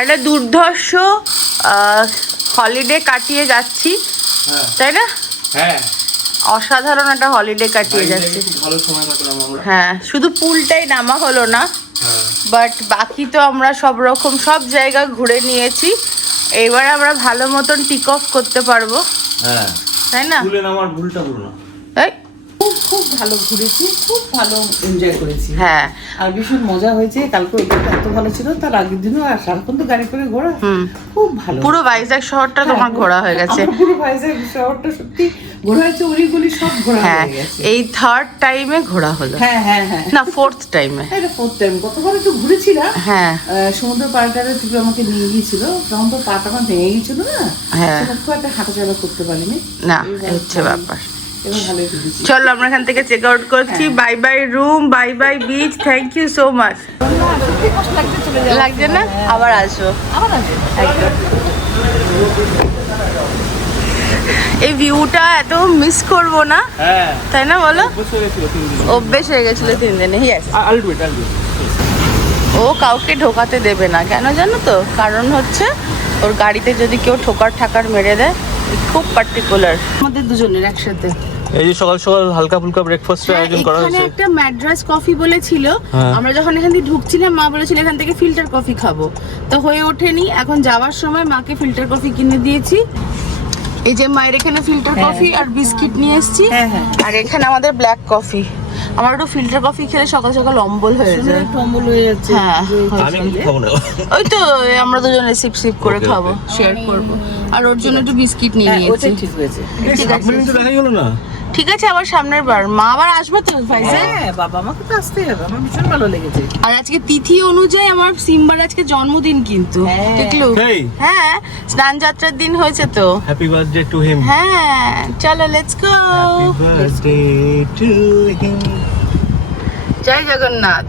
একটা দুর্ধর্ষ হলিডে কাটিয়ে যাচ্ছি হ্যাঁ। তাই না? হ্যাঁ। অসাধারণ একটা হলিডে কাটিয়ে যাচ্ছি। হ্যাঁ শুধু পুলটাই নামা হলো না হ্যাঁ। বাট বাকি তো আমরা সব রকম সব জায়গা ঘুরে নিয়েছি। এবার আমরা ভালো মতন টিক অফ করতে পারব। হ্যাঁ। তাই না? আমার ভুলটা না। তাই খুব ভালো ঘুরেছি খুব ভালো এনজয় করেছি। হ্যাঁ। আর ভীষণ মজা হয়েছে কালকে এত ভালো ছিল তার আগের দিনও আর সারাক্ষণ তো গাড়ি করে ঘোরা খুব ভালো। পুরো ভাইজাগ শহরটা তোমার ঘোরা হয়ে গেছে। পুরো ভাইজাগ শহরটা সত্যি ঘোরা হয়েছে অলিগুলি সব ঘোরা হ্যাঁ হয়ে গেছে। এই থার্ড টাইমে ঘোরা হলো। হ্যাঁ হ্যাঁ হ্যাঁ। না ফোর্থ টাইমে এটা ফোর্থ টাইম গতবার একটু ঘুরেছিলাম। হ্যাঁ। সমুদ্র পাড়টারে থেকে আমাকে নিয়ে গিয়েছিল তখন তো পাটা আমার ভেঙে গিয়েছিল না হ্যাঁ। খুব একটা হাঁটাচলা করতে পারিনি। না হচ্ছে ব্যাপার। চলো আমরা এখান থেকে চেক আউট করছি। Bye bye room bye bye beach thank you so much লাগছে না? আবার আসব। একদম এই ভিউটা এত মিস করব না। হ্যাঁ। তাই না বলো? বসে গেছিল তিন দিন। অভ্যেস হয়ে গেছিল তিন দিনে yes all do it all do ও কাউকে ঢোকাতে দেবে না। কেন জানো তো? কারণ হচ্ছে ওর গাড়িতে যদি কেউ ঠোকার ঠাকার মেরে দেয় খুব পার্টিকুলার আমাদের দুজনের একসাথে। এই যে সকাল সকাল হালকা ফুলকা ব্রেকফাস্টের হ্যাঁ, আয়োজন করা হয়েছে। এখানে একটা ম্যাড্রাস কফি বলে ছিল হ্যাঁ। আমরা যখন এখান থেকে ঢুকছিলাম মা বলেছিল এখান থেকে ফিল্টার কফি খাব। তো হয়ে ওঠেনি। এখন যাওয়ার সময় মাকে ফিল্টার কফি কিনে দিয়েছি। এই যে মায়ের এখানে ফিল্টার কফি আর বিস্কিট নিয়ে এসেছি। হ্যাঁ, হ্যাঁ। আর এখানে আমাদের ব্ল্যাক কফি আমার একটু ফিল্টার কফি খেলে সকাল সকাল অম্বল হয়ে যায়। একটু অম্বল হয়ে যাচ্ছে। হ্যাঁ, আমি খাব না। ওই তো আমরা দুজনে সিপ সিপ করে খাব শেয়ার করব। আর ওর জন্য একটু বিস্কিট নিয়ে হ্যাঁ, নিয়েছি। ঠিক হয়েছে। ঠিক আছে। তো দেখাই হলো না? ঠিক আছে আবার সামনের বার। মা আবার আসবে তো ভাইজান? হ্যাঁ বাবা আমাকে তো আসতেই হবে। আমার ভীষণ ভালো লেগেছে। আর আজকে তিথি অনুযায়ী আমার সিম্বার আজকে জন্মদিন কিন্তু। হ্যাঁ। দেখল. হ্যাঁ স্নান যাত্রার দিন হয়েছে তো। হ্যাপি বার্থডে টু হিম হ্যাঁ চলো let's go happy birthday to him জয় জগন্নাথ।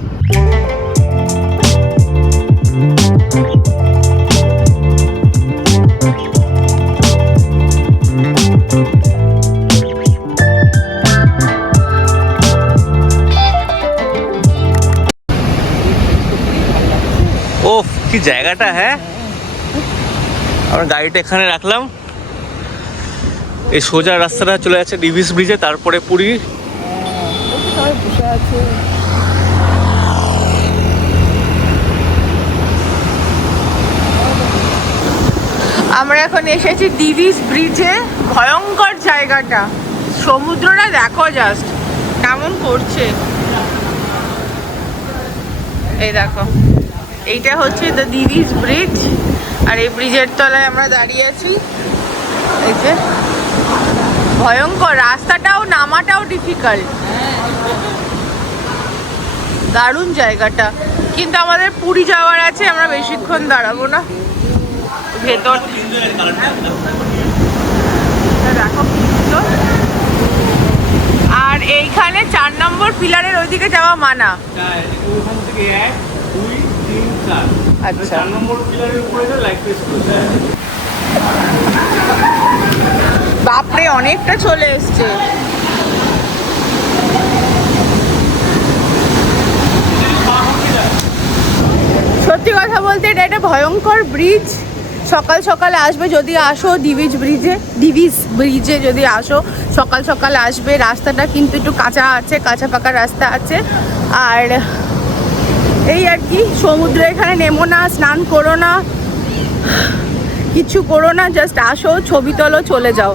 কি জায়গাটা হ্যাঁ? আমরা গাড়িটা এখানে রাখলাম। এই সোজা রাস্তাটা চলে যাচ্ছে ডিভিস ব্রিজে, তারপরে পুরী। আমরা এখন এসেছি ডিভিস ব্রিজে। ভয়ঙ্কর জায়গাটা। সমুদ্রটা দেখো জাস্ট কেমন করছে। এই দেখো। এইটা হচ্ছে দ্য দিভিস ব্রিজ আর এই ব্রিজের তলায় আমরা দাঁড়িয়ে আছি। এই যে, ভয়ঙ্কর, রাস্তাটাও, নামাটাও ডিফিকাল্ট দারুণ জায়গাটা। কিন্তু আমাদের পুরী যাওয়ার আছে, আমরা বেশিক্ষণ দাঁড়াবো না। ভেতর। আর এইখানে চার নম্বর পিলারের ওইদিকে যাওয়া মানা। আচ্ছা। চার নম্বর পিলারের উপরে লাইট ফেস করেছে। বাপরে অনেকটা চলে এসছে। সত্যি কথা বলতে এটা একটা ভয়ঙ্কর ব্রিজ সকাল সকাল আসবে যদি আসো ডিভিজ ব্রিজে ডিভিস ব্রিজে যদি আসো সকাল সকাল আসবে। রাস্তাটা কিন্তু একটু কাঁচা আছে কাঁচা পাকা রাস্তা আছে। আর এই আর কি, সমুদ্রে এখানে নেমো না, স্নান করো না, কিছু করো না জাস্ট আসো, ছবি তোলো, চলে যাও।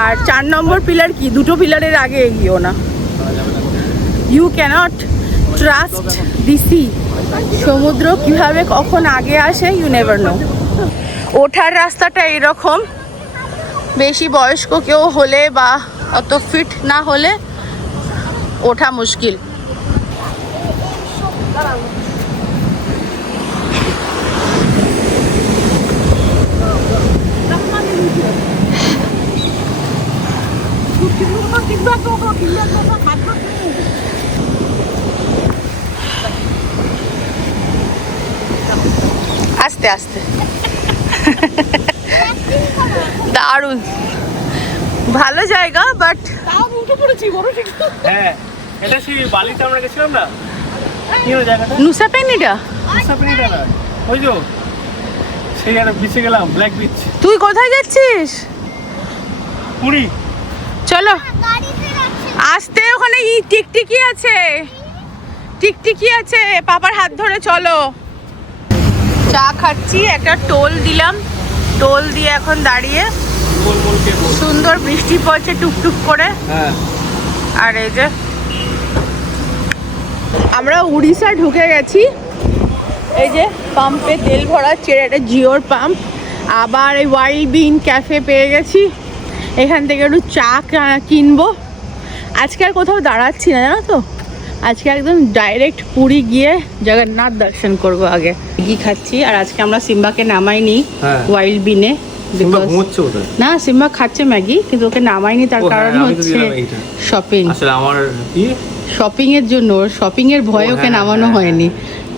আর চার নম্বর পিলার কি? দুটো পিলারের আগে এগিয়েও না। You cannot trust the sea সমুদ্র কীভাবে কখন আগে আসে ইউ নেভার নো ওঠার রাস্তাটা এরকম। বেশি বয়স্ক কেউ হলে বা অত ফিট না হলে ওঠা মুশকিল। আস্তে আস্তে। দারুণ। ভালো জায়গা বাট হ্যাঁ এটা সেই বালিতে আমরা গেছিলাম না? কি হলো জায়গাটা? নুসা পেনিটা? সাপনিটা না। ওই যে সেই একটা বিচে গেলাম ব্ল্যাক বিচ তুই কোথায় যাচ্ছিস? পুরী। চলো। আসতে ওখানে ই টিকটিকি আছে। টিকটিকি আছে, পাপার হাত ধরে চলো। চা খাচ্ছি, একটা টোল দিলাম। টোল দিয়ে এখন দাঁড়িয়ে। সুন্দর বৃষ্টি পড়ছে টুকটুক করে। আর এই যে, আমরা উড়িষ্যা ঢুকে গেছি। এই যে পাম্পে তেল ভরাচ্ছে একটা জিওর পাম্প আবার এই ওয়াইল্ড বিন ক্যাফে পেয়ে গেছি। এখান থেকে একটু চা কিনবো। আজকে আর কোথাও দাঁড়াচ্ছি না জানো তো? আজকে একদম ডাইরেক্ট পুরী গিয়ে জগন্নাথ দর্শন করব আগে। ঘি খাচ্ছি? আর আজকে আমরা সিম্বাকে নামাইনি হ্যাঁ। ওয়াইল্ড বিনে ঘুমোচ্ছে ওটা না সিম্বা খাচ্ছে ম্যাগি কিন্তু ওকে নামাইনি তার হ্যাঁ, কারণ হচ্ছে শপিং আমার শপিং এর জন্য শপিং এর ভয়ে ওকে হ্যাঁ, নামানো হ্যাঁ, হয়নি।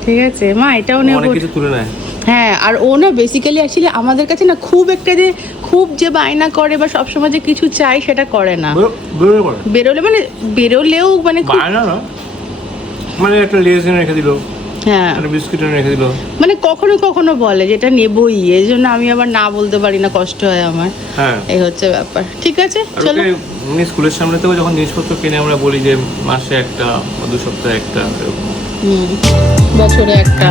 ঠিক আছে? মা এটাও অনেক কিছু তুলে নেয়। হ্যাঁ আর ও না বেসিক্যালি অ্যাকচুয়ালি আমাদের কাছে না খুব একটা যে খুব যে বায়না করে বা সবসময় যে কিছু চাই সেটা করে না। বেরোলে মানে বেরোলেও মানে বায়না না? মানে একটা এনে রেখে দিল। হ্যাঁ। বিস্কুট রেখে দিল। মানে কখনো কখনো বলে যেটা নেবই এই জন্য আমি আবার না বলতে পারি না কষ্ট হয় আমার। হ্যাঁ। এই হচ্ছে ব্যাপার। ঠিক আছে চলো। এমনি স্কুলের সামনে থেকেও যখন জিনিসপত্র কিনে আমরা বলি যে মাসে একটা দু সপ্তাহে একটা হুম বছরে একটা।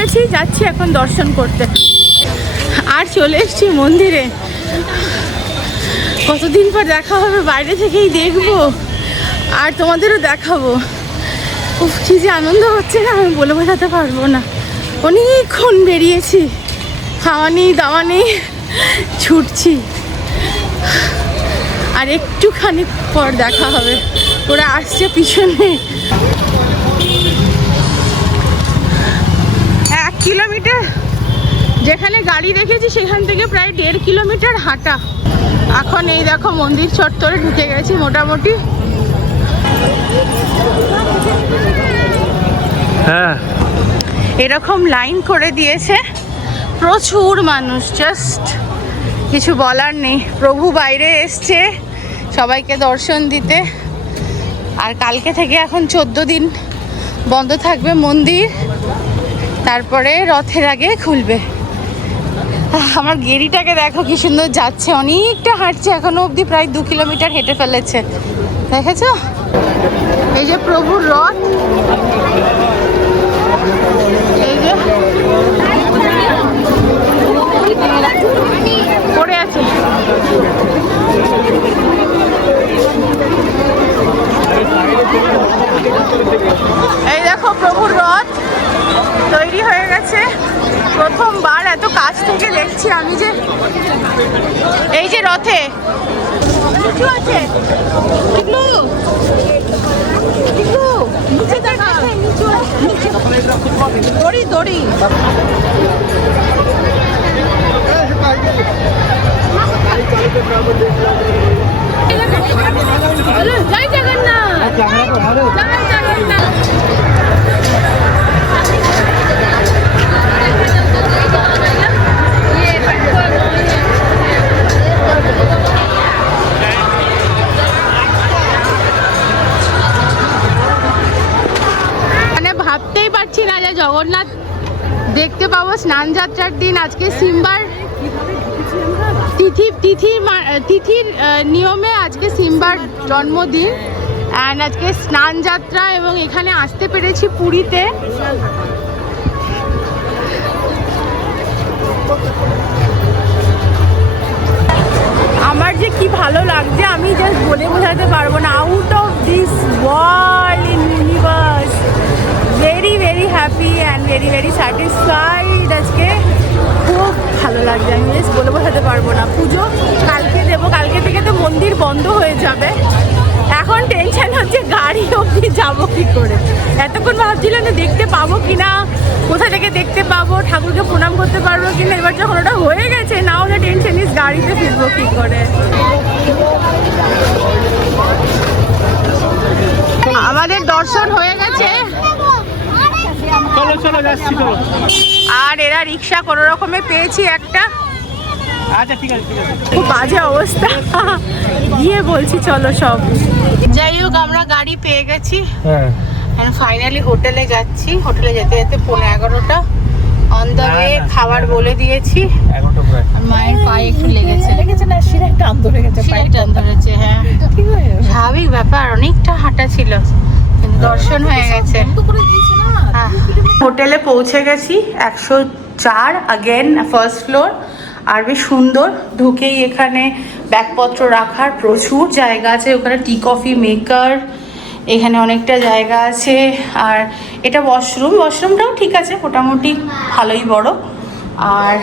ঢুকেছি যাচ্ছি এখন দর্শন করতে। আর চলে এসছি মন্দিরে। কতদিন পর দেখা হবে, বাইরে থেকেই দেখব। আর তোমাদেরও দেখাবো। উফ, কি যে আনন্দ হচ্ছে না, আমি বলে বোঝাতে পারব না। অনেকক্ষণ বেরিয়েছি। খাওয়া নেই, দাওয়া নেই, ছুটছি। আর একটুখানি পর দেখা হবে। ওরা আসছে পিছনে। কিলোমিটার। যেখানে গাড়ি রেখেছি সেখান থেকে প্রায় দেড় কিলোমিটার হাঁটা। এখন এই দেখো মন্দির চত্বরে ঢুকে গেছি মোটামুটি। হ্যাঁ। এরকম লাইন করে দিয়েছে প্রচুর মানুষ জাস্ট কিছু বলার নেই। প্রভু বাইরে এসছে সবাইকে দর্শন দিতে। আর কালকে থেকে এখন চোদ্দ দিন বন্ধ থাকবে মন্দির। তারপরে রথের আগে খুলবে। আমার গেরিটাকে দেখো কি সুন্দর যাচ্ছে। অনেকটা হাঁটছে, এখনও অবধি প্রায় দু কিলোমিটার হেঁটে ফেলেছে। দেখেছ? এই যে প্রভুর রথ। এই যে। পড়ে আছে। এই দেখো প্রভুর প্রথমবার এত কাছ থেকে দেখছি আমি যে এই যে রথে। আছে? দড়ি দড়ি। জয় জগন্নাথ। জয় জগন্নাথ। ভাবতেই পারছি না যে জগন্নাথ দেখতে পাবো। স্নান যাত্রার দিন আজকে সিম্বার তিথি তিথি তিথির নিয়মে আজকে সিম্বার জন্মদিন। অ্যান্ড আজকে স্নান যাত্রা এবং এখানে আসতে পেরেছি পুরীতে। আমার যে কি ভালো লাগছে, আমি জাস্ট বলে বোঝাতে পারব না। Out of this world in universe very very happy and very very satisfied আজকে। খুব ভালো লাগছে, আমি জাস্ট বলে বোঝাতে পারব না। পুজো কালকে দেবো, কালকে থেকে তো মন্দির বন্ধ হয়ে যাবে। এখন টেনশন হচ্ছে গাড়ি অবধি যাব কী করে। এতক্ষণ ভাবছিলাম যে দেখতে পাবো কি না কোথা থেকে দেখতে পাবো, ঠাকুরকে প্রণাম করতে পারব কিনা। এবার যখন ওটা হয়ে গেছে, নাও যে টেনশন ইস গাড়িতে ফিরবো কী করে। আমাদের দর্শন হয়ে গেছে। চলো চলো যাচ্ছি চলো আর এরা রিক্সা কোনো রকমে পেয়েছি একটা। আচ্ছা ঠিক আছে ঠিক আছে। খুব বাজে অবস্থা। গিয়ে বলছি চলো সব। যাই হোক আমরা গাড়ি পেয়ে গেছি। হ্যাঁ। ফাইনালি হোটেলে যাচ্ছি। হোটেলে যেতে যেতে পনেরো এগারোটা। অন দ্য ওয়ে খাবার বলে দিয়েছি। মায়ের পায়ে একটু লেগেছে। লেগেছে না শিরা ধরে গেছে শিরা টান ধরেছে হ্যাঁ। হয়ে স্বাভাবিক ব্যাপার অনেকটা হাঁটা ছিল। দর্শন হয়ে গেছে। হ্যাঁ। হোটেলে পৌঁছে গেছি একশো চার আগেন ফার্স্ট ফ্লোর আর বেশ সুন্দর ঢুকেই এখানে ব্যাগপত্র রাখার প্রচুর জায়গা আছে। ওখানে টি কফি মেকার এখানে অনেকটা জায়গা আছে। আর এটা ওয়াশরুম ওয়াশরুমটাও ঠিক আছে মোটামুটি ভালোই বড়। আর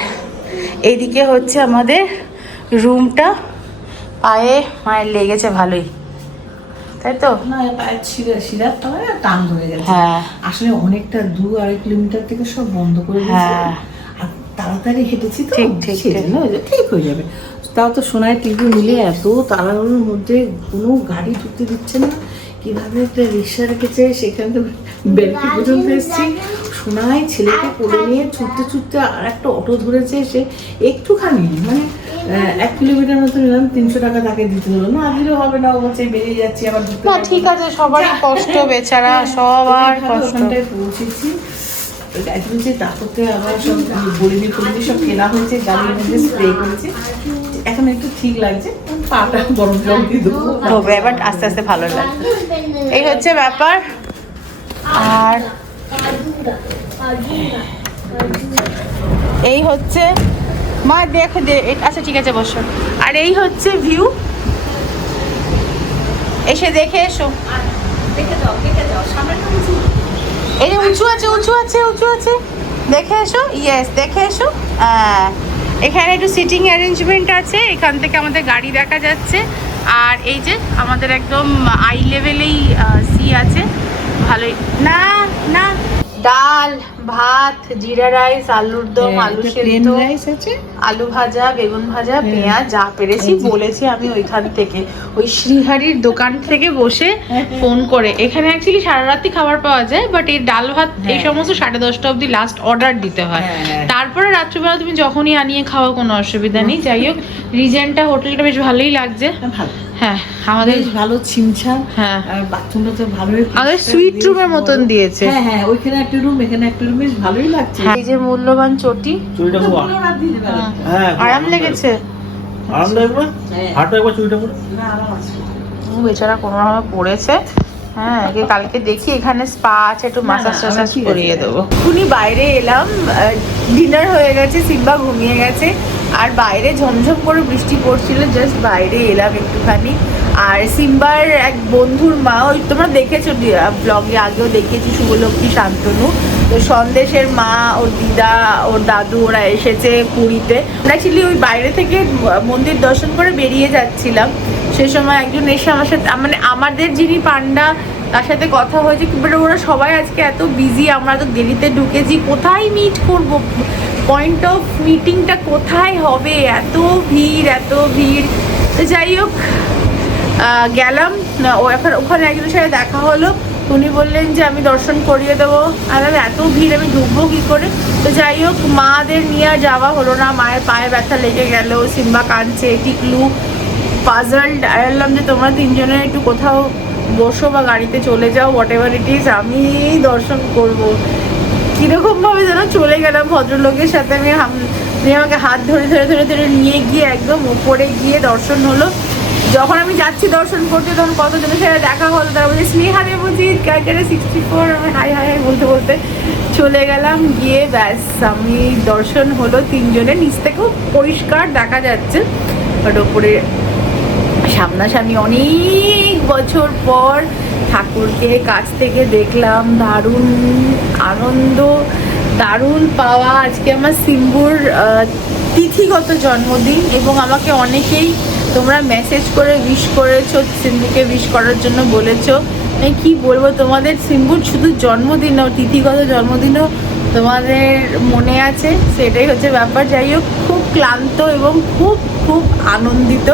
এইদিকে হচ্ছে আমাদের রুমটা পায়ে মায়ের লেগেছে ভালোই। তাই তো? না পায়ের শিরা শিরার তলায় টান ধরে গেছে। হ্যাঁ। আসলে অনেকটা দু আড়াই কিলোমিটার থেকে সব বন্ধ করে দিয়েছে। হ্যাঁ। আর তাড়াতাড়ি হেঁটেছি তো ঠিক, ঠিক, হয়ে যাবে। তাও তো সোনায় টিভি মিলে এত তাড়াহুড়োর মধ্যে কোনো গাড়ি ঢুকতে দিচ্ছে না। কীভাবে একটা রিক্সা রেখেছে সেখান থেকে বেলকি পর্যন্ত এসেছি। সোনায় ছেলেকে কোলে নিয়ে ছুটতে ছুটতে আর একটা অটো ধরেছে সে একটুখানি মানে এক কিলোমিটার মতো নিলাম তিনশো টাকা তাকে দিতে হলো। না দিলেও হবে না ও বলছে বেরিয়ে যাচ্ছি আবার না ঠিক আছে সবারই কষ্ট বেচারা সবার ওইখানে কষ্ট। পৌঁছেছি। তারপরে আবার সব বলিনি ফলিনি সব কেনা হয়েছে গাড়ির মধ্যে স্প্রে করেছে। এখন একটু ঠিক লাগছে পাটা গরম জল দিয়ে দেবো। হবে এবার আস্তে আস্তে ভালো লাগবে। এই হচ্ছে ব্যাপার। আর এই হচ্ছে মা, দেখো আচ্ছা ঠিক আছে, বসো। আর এই হচ্ছে ভিউ এসে দেখে এসো। এই যে উঁচু আছে উঁচু আছে উঁচু আছে। দেখে এসো। ইয়েস দেখে এসো। এখানে একটু সিটিং অ্যারেঞ্জমেন্ট আছে। এখান থেকে আমাদের গাড়ি দেখা যাচ্ছে। আর এই যে আমাদের একদম আই লেভেলেই সি আছে। ভালোই না না। ডাল। ভাত জিরা রাইস আলুর দম আলু প্লেন সেদ্ধ আলু ভাজা বেগুন ভাজা হ্যাঁ। পেঁয়াজ যা পেরেছি বলেছি আমি ওইখান থেকে। ওই শ্রীহারির দোকান থেকে বসে হ্যাঁ, ফোন করে। এখানে অ্যাকচুয়ালি সারা রাত্রি খাবার পাওয়া যায় বাট এই ডাল ভাত এই হ্যাঁ। সমস্ত সাড়ে দশটা অবধি লাস্ট অর্ডার দিতে হয়। হ্যাঁ। তারপরে রাত্রিবেলা তুমি যখনই আনিয়ে খাওয়া কোনো অসুবিধা নেই। যাই হোক রিজেন্টটা হোটেলটা বেশ ভালোই লাগছে। হ্যাঁ আমাদের ভালো ছিমছাম হ্যাঁ। বাথরুমটা তো ভালোই আমাদের সুইট রুমের মতন দিয়েছে। হ্যাঁ হ্যাঁ ওইখানে একটা রুম এখানে একটা রুম বেশ ভালোই লাগছে। এই যে মূল্যবান চটি। চুরিটা খুব পারো। হ্যাঁ। হ্যাঁ আরাম লেগেছে। আরামদায়ক না হ্যাঁ। হাঁটো একবার চুরিটা করে না, আরাম আছে। ও বেচারা কোনোভাবে পড়েছে। হ্যাঁ কালকে দেখি এখানে স্পা আছে একটু মাসাজ টাসাজ করিয়ে দেবো। এখনই বাইরে এলাম ডিনার হয়ে গেছে সিম্বা ঘুমিয়ে গেছে। আর বাইরে ঝমঝম করে বৃষ্টি পড়ছিল জাস্ট বাইরে এলাম একটুখানি। আর সিম্বার এক বন্ধুর মা ওই তোমরা দেখেছ ব্লগে আগেও দেখেছি শুভলক্ষ্মী শান্তনু। তো সন্দেশের মা, ওর দিদা, ওর দাদু, ওরা এসেছে পুরীতে। অ্যাকচুয়ালি ওই বাইরে থেকে মন্দির দর্শন করে বেরিয়ে যাচ্ছিলাম। সে সময় একজন এসে আমার সাথে মানে আমাদের যিনি পান্ডা, তার সাথে কথা হয়েছে কিন্তু ওরা সবাই আজকে এত বিজি আমরা তো দেরিতে ঢুকেছি, কোথায় মিট করব? পয়েন্ট অফ মিটিংটা কোথায় হবে? এত ভিড় এত ভিড়। তো যাই হোক গেলাম। ওখানে একজনের সাথে দেখা হলো। উনি বললেন যে আমি দর্শন করিয়ে দেবো। আর আমি এত ভিড়, আমি ঢুকবো কী করে? তো যাই হোক, মাদের নিয়ে আর যাওয়া হলো না। মায়ের পায়ে ব্যথা লেগে গেল, সিম্বা কাঁদছে টিকলু পাজল ডায়ালাম যে তোমরা তিনজনে একটু কোথাও বসো বা গাড়িতে চলে যাও হোয়াট এভার ইট ইজ আমি দর্শন করব। কীরকমভাবে যেন চলে গেলাম ভদ্রলোকের সাথে। আমি আমাকে হাত ধরে ধরে ধরে ধরে নিয়ে গিয়ে একদম উপরে গিয়ে দর্শন হলো। যখন আমি যাচ্ছি দর্শন করতে, তখন কতজনের সাথে দেখা হলো? তারা বলছে, স্নেহা দেবজিৎ ক্যারেক্টারে সিক্সটি ফোর আমি হাই হাই হাই বলতে বলতে চলে গেলাম। গিয়ে ব্যাস, আমি দর্শন হলো তিনজনের নিচ থেকেও পরিষ্কার দেখা যাচ্ছে। বাট ওপরে সামনাসামনি অনেক বছর পর ঠাকুরকে কাছ থেকে দেখলাম। দারুণ আনন্দ, দারুণ পাওয়া। আজকে আমার সিম্বুর তিথিগত জন্মদিন এবং আমাকে অনেকেই তোমরা মেসেজ করে উইশ করেছ সিম্বুকে উইশ করার জন্য বলেছ। আমি কি বলব, তোমাদের সিম্বুর শুধু জন্মদিনও তিথিগত জন্মদিনও তোমাদের মনে আছে, সেটাই হচ্ছে ব্যাপার। যাই হোক, খুব ক্লান্ত এবং খুব খুব আনন্দিত।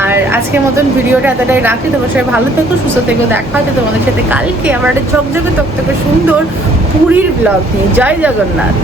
আর আজকের মতন ভিডিওটা এতটাই রাখি। তোমার সবাই ভালো থেকো, সুস্থ থেকো, দেখা হচ্ছে তোমাদের সাথে কালকে আমার একটা ঝকঝকে, তকতকে, সুন্দর পুরীর ব্লগ নিয়ে। জয় জগন্নাথ।